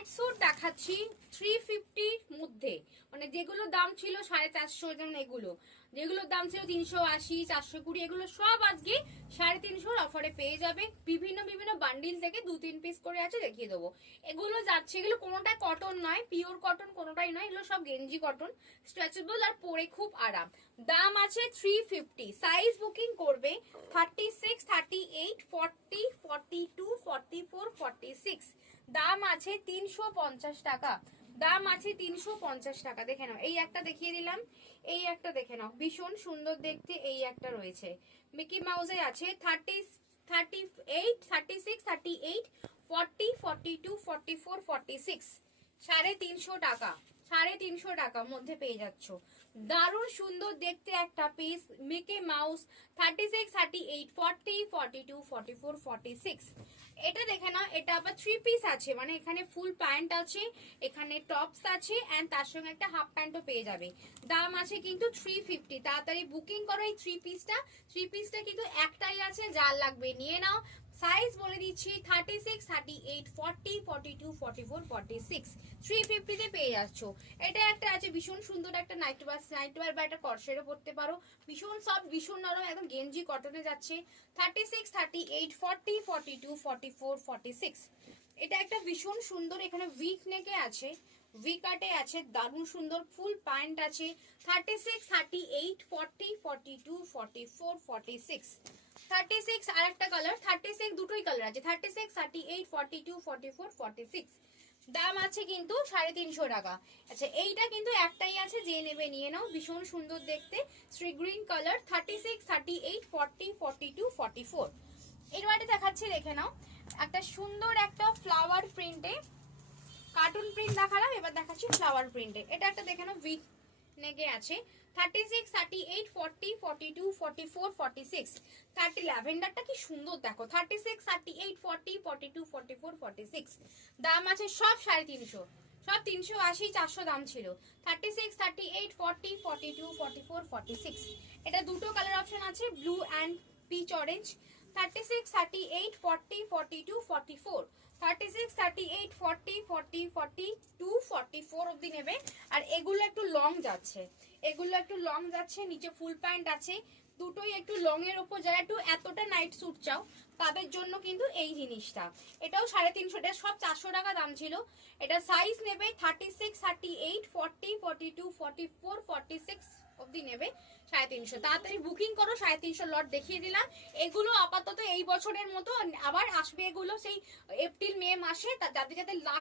Night sweet দেখাচ্ছি 350 মধ্যে, মানে যেগুলো দাম ছিল 450, যেমন এগুলো যেগুলোর দাম ছিল 380, 420, এগুলো সব আজকে 350 অফারে পেয়ে যাবে। বিভিন্ন বিভিন্ন বান্ডিল থেকে 2-3 পিস করে আছে, দেখিয়ে দেবো। এগুলো যাচ্ছে, এগুলো কোনোটাই কটন নয়, পিওর কটন কোনোটাই নয়, এগুলো সব গেঞ্জি কটন, স্ট্রেচেবল আর পরে খুব আরাম। দাম আছে 350। সাইজ বুকিং করবে 36, 38, 40, 42, 44, 46। দাম আছে 350 টাকা। দাম আছে 350 টাকা। দেখে নাও, এই একটা দেখিয়ে দিলাম, এই একটা দেখে নাও, ভীষণ সুন্দর দেখতে। এই একটা রয়েছে মিকি মাউসে আছে 30, 38, 36, 38, 40, 42, 44, 46। 350 টাকা, 350 টাকা মধ্যে পেয়ে যাচ্ছ। দারুণ সুন্দর দেখতে একটা পিস মিকি মাউস 36, 38, 40, 42, 44, 46। এটা দেখে নাও, এটা আবার 3 পিস আছে, মানে এখানে ফুল প্যান্ট আছে, এখানে টপস আছে, এন্ড তার সঙ্গে একটা হাফ প্যান্টও পেয়ে যাবে। দাম আছে কিন্তু 350। তাড়াতাড়ি বুকিং করো এই 3 পিসটা। 3 পিসটা কিন্তু একটাই আছে, যার লাগবে নিয়ে নাও। সাইজ বলে দিচ্ছি 36, 38, 40, 42, 44, 46। 350 তে পেয়ে যাচ্ছ। এটা একটা আছে ভীষণ সুন্দর একটা নাইট ওয়্যার বা একটা কর্সেটও পরতে পারো। ভীষণ সফট, ভীষণ নরম, একদম গেঞ্জি কটনে যাচ্ছে। 36, 38, 40, 42, 44, 46। এটা একটা ভীষণ সুন্দর, এখানে উইক নেকে আছে, ভি কাটে আছে, দারুণ সুন্দর ফুল প্যান্ট আছে। 36, 38, 40, 42, 44, 46। 36 আর একটা কালার, 36 দুটোই কালার আছে, 36, 38, 42, 44, 46। দাম আছে কিন্তু 350 টাকা। আচ্ছা, এইটা কিন্তু একটাই আছে, যে নেবে নিয়ে নাও, ভীষণ সুন্দর দেখতে, শ্রী গ্রিন কালার। 36, 38, 40, 42, 44। এরবারে দেখাচ্ছি, দেখে নাও, একটা সুন্দর একটা ফ্লাওয়ার প্রিন্টে, কার্টুন প্রিন্ট দেখালাম, এবার দেখাচ্ছি ফ্লাওয়ার প্রিন্টে। এটা একটা দেখে নাও, উইক নেকে আছে। 36, 38, 40, 42, 44, 46। 30 ল্যাভেন্ডারটা কি সুন্দর দেখো। 36, 38, 40, 42, 44, 46। দাম আছে সব 350, সব 380, 400 দাম ছিল। 36, 38, 40, 42, 44, 46। এটা দুটো কালার অপশন আছে, ব্লু অ্যান্ড পিচ অরেঞ্জ। 36, 38, 40, 42, 44। 36, 38, 40, 40, 42, 44 অব্দি নেবে। আর এগুলো একটু লং যাচ্ছে, এগুলো একটু লং যাচ্ছে, নিচে ফুল প্যান্ট আছে, দুটোই একটু লং এর ওপর। যারা একটু এতটা নাইট স্যুট চাও তাদের জন্য কিন্তু এই জিনিসটা। এটাও 350, এটা সব 400 টাকা দাম ছিল। এটা সাইজ নেবে 36, 38, 40, 42, 44, 46 অব্দি নেবে। 350। তাড়াতাড়ি বুকিং করো, 350 লট দেখিয়ে দিলাম। এগুলো আপাতত এই বছরের মতো, আবার আসবে এগুলো সেই এপ্রিল মে মাসে, যাদের যাদের